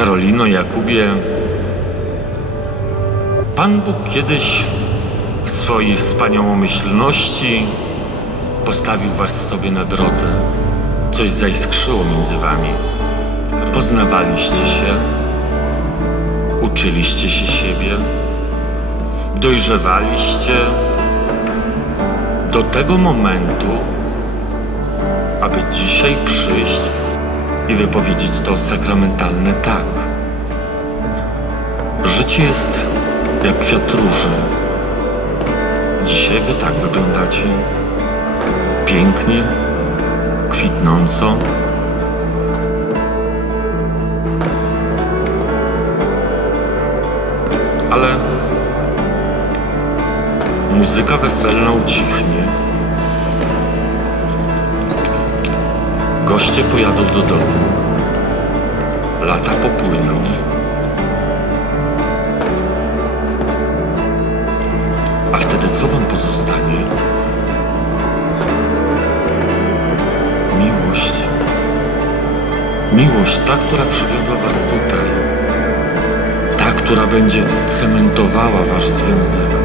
Karolino, Jakubie, Pan Bóg kiedyś w swojej wspaniałomyślności postawił was sobie na drodze. Coś zaiskrzyło między wami. Poznawaliście się, uczyliście się siebie, dojrzewaliście do tego momentu, aby dzisiaj przyjść i wypowiedzieć to sakramentalne tak. Życie jest jak kwiat róży. Dzisiaj wy tak wyglądacie. Pięknie, kwitnąco. Ale muzyka weselna ucichnie. Goście pojadą do domu. Lata popłyną. A wtedy co wam pozostanie? Miłość. Miłość, ta, która przywiodła was tutaj. Ta, która będzie cementowała wasz związek.